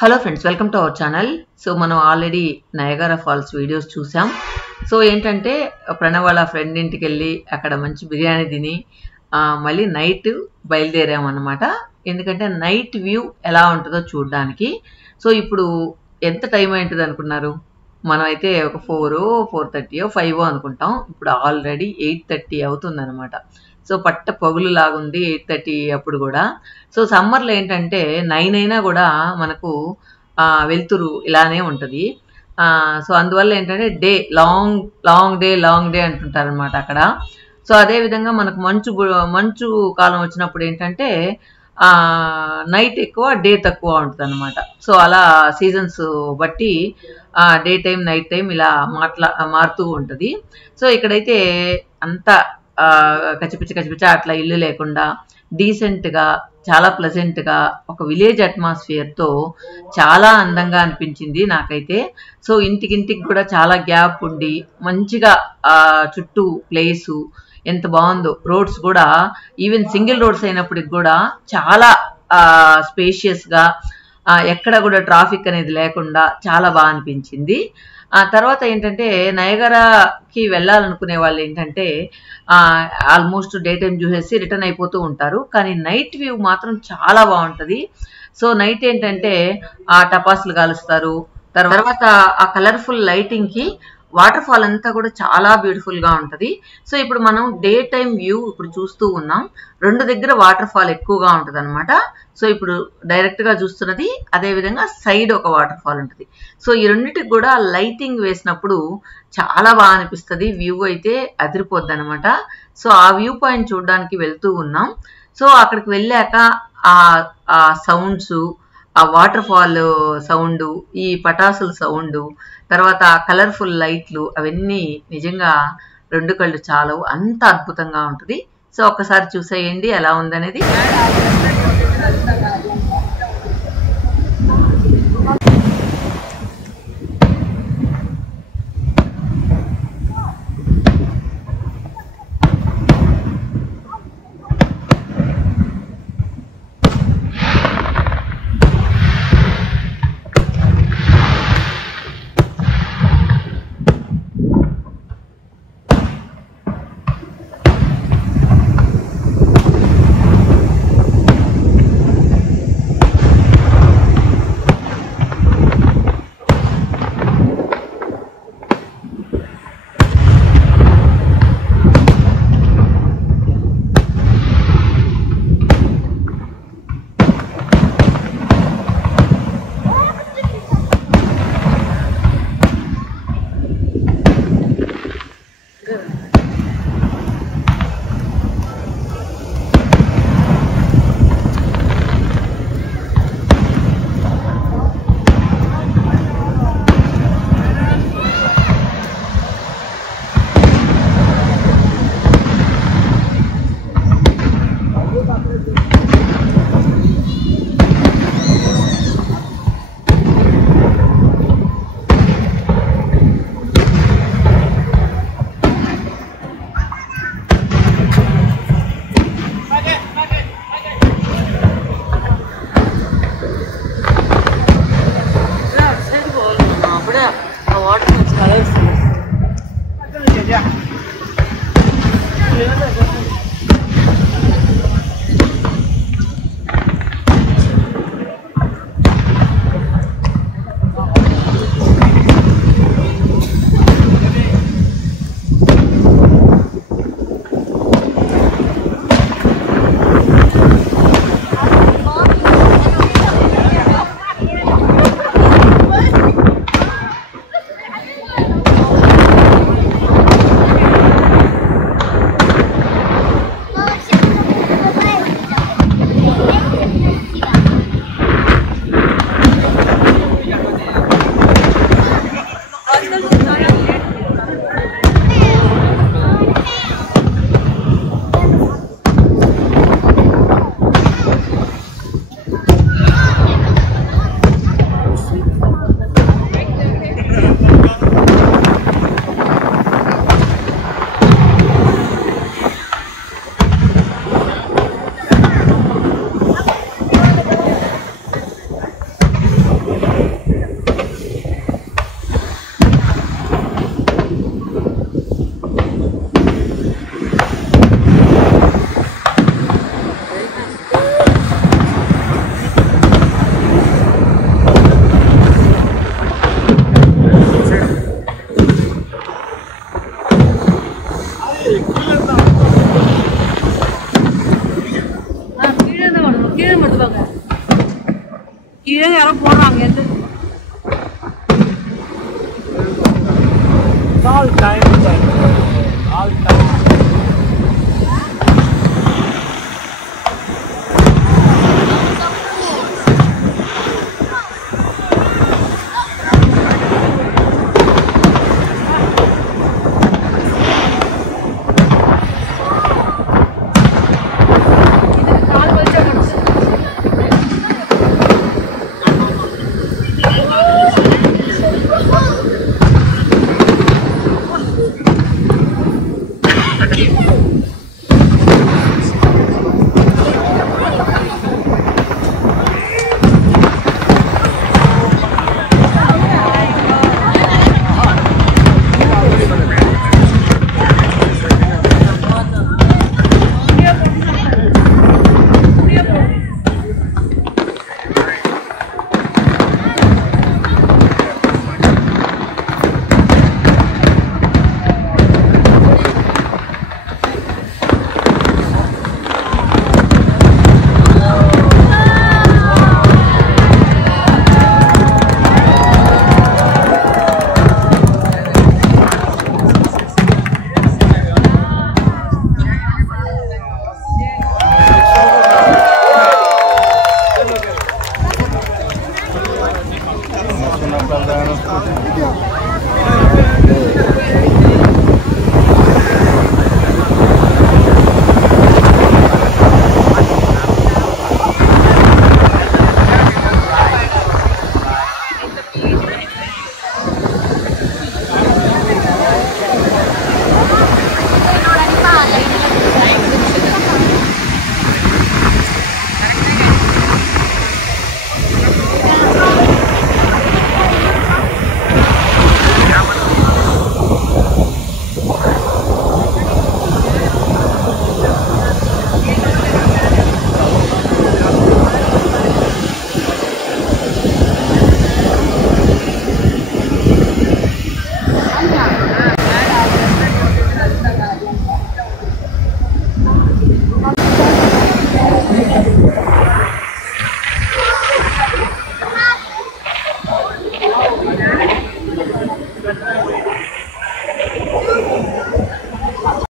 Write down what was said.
Hello friends, welcome to our channel. So మనం already Nayagarh falls videos చూసాం. So ఏంటంటే ప్రణవ్ వాళ్ళ ఫ్రెండ్ ఇంటికి వెళ్ళి అక్కడ మంచి బిర్యానీ తిని మళ్ళీ నైట్ బయలుదేరామన్నమాట. ఎందుకంటే నైట్ వ్యూ ఎలా ఉంటుందో చూడడానికి. సో ఇప్పుడు ఎంత టైం అయింటుంది అనుకున్నారు? మనం అయితే ఒక 4:30 5 అనుకుంటాం. ఇప్పుడు ఆల్రెడీ 8:30 అవుతుందన్నమాట. సో పట్ట పగులు లాగుంది 8:30 అప్పుడు కూడా. సో సమ్మర్లో ఏంటంటే 9 అయినా కూడా మనకు వెలుతురు ఇలానే ఉంటుంది. సో అందువల్ల ఏంటంటే లాంగ్ డే అంటుంటారు అనమాట అక్కడ. సో అదేవిధంగా మనకు మంచు కాలం వచ్చినప్పుడు ఏంటంటే నైట్ ఎక్కువ, డే తక్కువ ఉంటుంది అనమాట. సో అలా సీజన్స్ బట్టి డే టైం, నైట్ టైం ఇలా మారుతూ ఉంటుంది. సో ఇక్కడైతే అంతా కచ్చిపిచ్చ అట్లా ఇల్లు లేకుండా డీసెంట్గా, చాలా ప్లెజెంట్గా ఒక విలేజ్ అట్మాస్ఫియర్తో చాలా అందంగా అనిపించింది నాకైతే. సో ఇంటికి కూడా చాలా గ్యాప్ ఉండి మంచిగా చుట్టూ ప్లేసు ఎంత బాగుందో. రోడ్స్ కూడా ఈవెన్ సింగిల్ రోడ్స్ అయినప్పటికి కూడా చాలా స్పేషియస్గా, ఎక్కడ కూడా ట్రాఫిక్ అనేది లేకుండా చాలా బాగా అనిపించింది. తర్వాత ఏంటంటే నయగారాకి వెళ్ళాలనుకునే వాళ్ళు ఏంటంటే ఆల్మోస్ట్ డే టైం చూసేసి రిటర్న్ అయిపోతూ ఉంటారు. కానీ నైట్ వ్యూ మాత్రం చాలా బాగుంటుంది. సో నైట్ ఏంటంటే టపాసులు కాలుస్తారు. తర్వాత ఆ కలర్ఫుల్ లైటింగ్కి వాటర్ ఫాల్ అంతా కూడా చాలా బ్యూటిఫుల్గా ఉంటుంది. సో ఇప్పుడు మనం డే టైం వ్యూ ఇప్పుడు చూస్తూ ఉన్నాం. రెండు దగ్గర వాటర్ ఫాల్ ఎక్కువగా ఉంటుంది అనమాట. సో ఇప్పుడు డైరెక్ట్గా చూస్తున్నది, అదేవిధంగా సైడ్ ఒక వాటర్ ఫాల్ ఉంటుంది. సో ఈ రెండింటికి కూడా లైటింగ్ వేసినప్పుడు చాలా బాగా అనిపిస్తుంది. వ్యూ అయితే అదిరిపోద్ది అనమాట. సో ఆ వ్యూ పాయింట్ చూడడానికి వెళ్తూ ఉన్నాం. సో అక్కడికి వెళ్ళాక ఆ సౌండ్స్, ఆ వాటర్ ఫాల్ సౌండ్, ఈ పటాసుల సౌండ్, తర్వాత కలర్ఫుల్ లైట్లు, అవన్నీ నిజంగా రెండు కళ్ళు చాలవు, అంత అద్భుతంగా ఉంటుంది. సో ఒక్కసారి చూసేయండి ఎలా ఉందనేది. கீழே யாரோ போடுறாங்க எந்த all time all time Gracias.